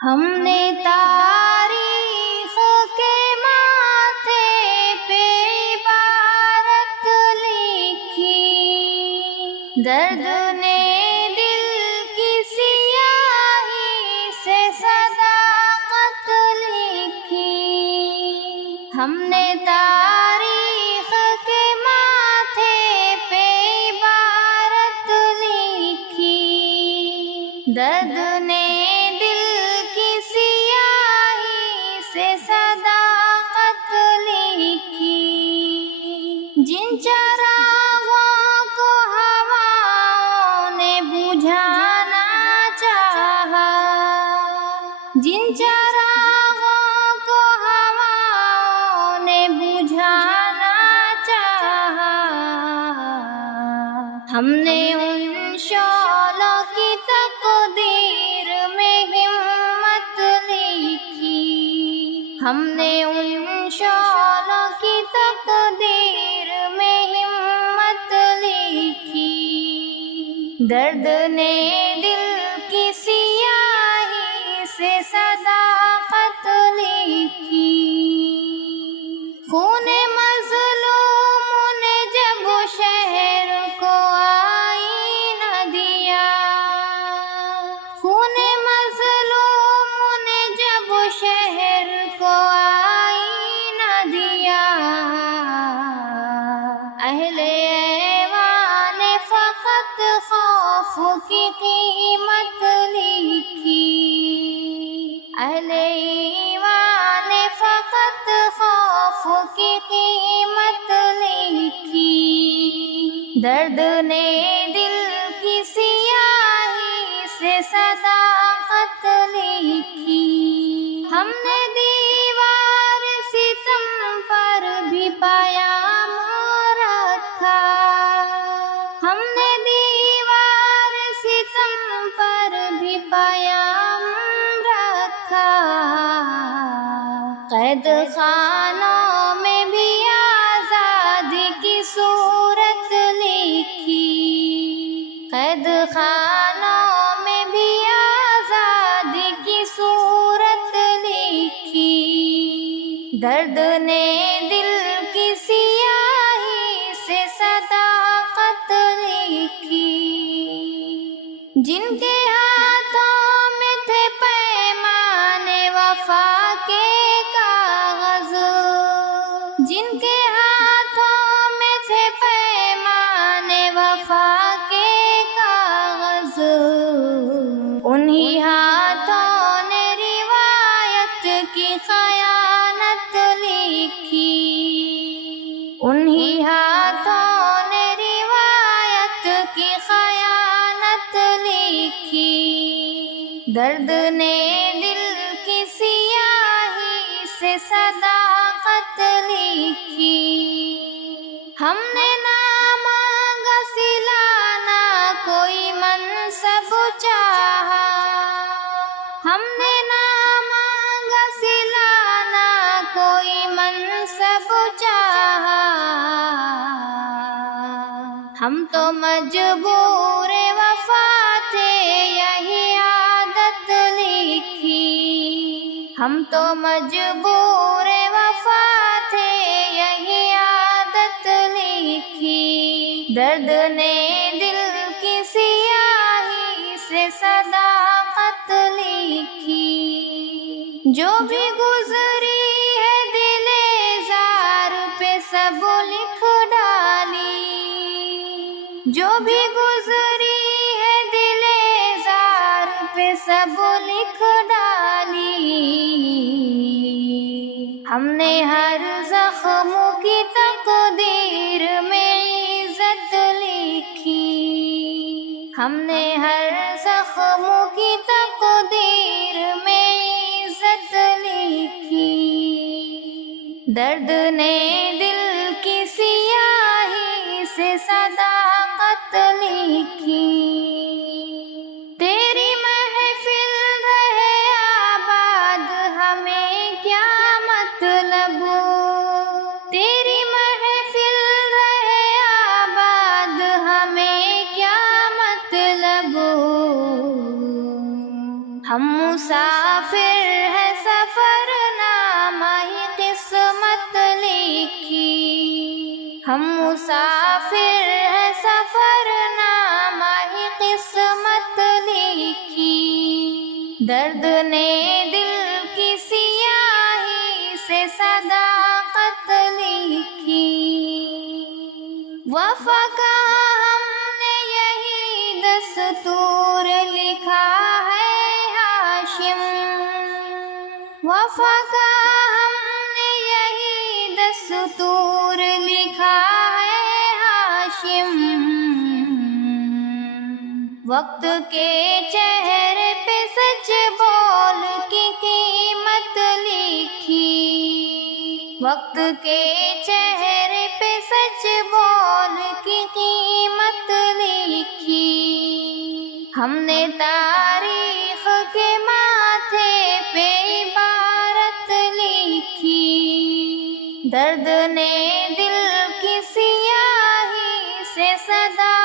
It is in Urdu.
ہم نے تاریخ کے ماتھے پہ عبارت لکھی، درد نے دل کی سیاہی سے صداقت لکھی۔ ہم نے تاریخ کے ماتھے پہ عبارت لکھی، درد نے صداقت لکھی۔ جن چراغوں کو ہواؤں نے بجھانا چاہا، جن چراغوں کو ہواؤں نے بجھانا چاہا، ہم نے ان شعلوں کی تقدیر میں ہمت لکھی، ہم نے ان شعلوں کی تقدیر میں ہمت لکھی۔ درد نے دل کی سیاہی سے صداقت لکھی۔ خون مظلوم نے جب شہر کو آئینہ دیا، خون مظلوم نے جب شہر کو آئینہ دیا، اہل ایوان نے فقط خوف کی قیمت لکھی، اہل ایوان نے فقط خوف کی قیمت لکھی۔ درد نے دل کی سیاہی سے صداقت لکھی۔ ہم نے دیوار ستم پر بھی پیام رکھا، ہم نے دیوار ستم پر بھی پیام رکھا، قید خانوں میں بھی آزادی کی صورت لکھی، قید خانوں میں بھی آزادی کی صورت لکھی۔ درد نے دل کی سیاہی سے صداقت لکھی۔ جن کے ہاتھوں میں تھے پیمان وفا کے کاغذ، جن کے ہاتھوں میں تھے پیمان وفا کے کاغذ، انہی ہاتھوں نے روایت کی خیانت لکھی، انہی ہاتھوں نے روایت کی خیانت لکھی۔ درد نے دل کی سیاہی سے صداقت لکھی۔ ہم نے نہ مانگا صلہ نہ کوئی منصب چاہا، ہم نے نہ مانگا صلہ نہ کوئی منصب چاہا، ہم تو مجبور وفا تھے یہی عادت لکھی، ہم تو مجبور وفا تھے یہی عادت لکھی۔ درد نے دل کی سیاہی سے صداقت لکھی۔ جو بھی گزری ہے دل زار پہ سب لکھ ڈالی، جو بھی گزری ہے دل زار پہ سب لکھ ڈالی۔ ہم نے ہر زخم کی تقدیر میں عزت لکھی، ہم نے ہر زخم کی تقدیر میں عزت لکھی۔ درد نے دل کی سیاہی سے صداقت لکھی۔ تیری محفل رہے آباد ہمیں کیا مطلب، تیری محفل رہے آباد ہمیں کیا مطلب، ہم مسافر مسافر ہے سفر نامہ ہی قسمت لکھی، درد نے دل کی سیاہی سے صداقت لکھی، وفا کا ہم نے یہی دستور لکھا ہے ہاشم، وفا کا ہم نے یہی دستور لکھا ہے ہاشم، وقت کے چہرے پہ سچ بول کی قیمت لکھی، وقت کے چہرے پہ سچ بول کی قیمت لکھی، ہم نے تاریخ کے ماتھے پہ عبارت لکھی، درد نے دل کی سیاہی سے صدا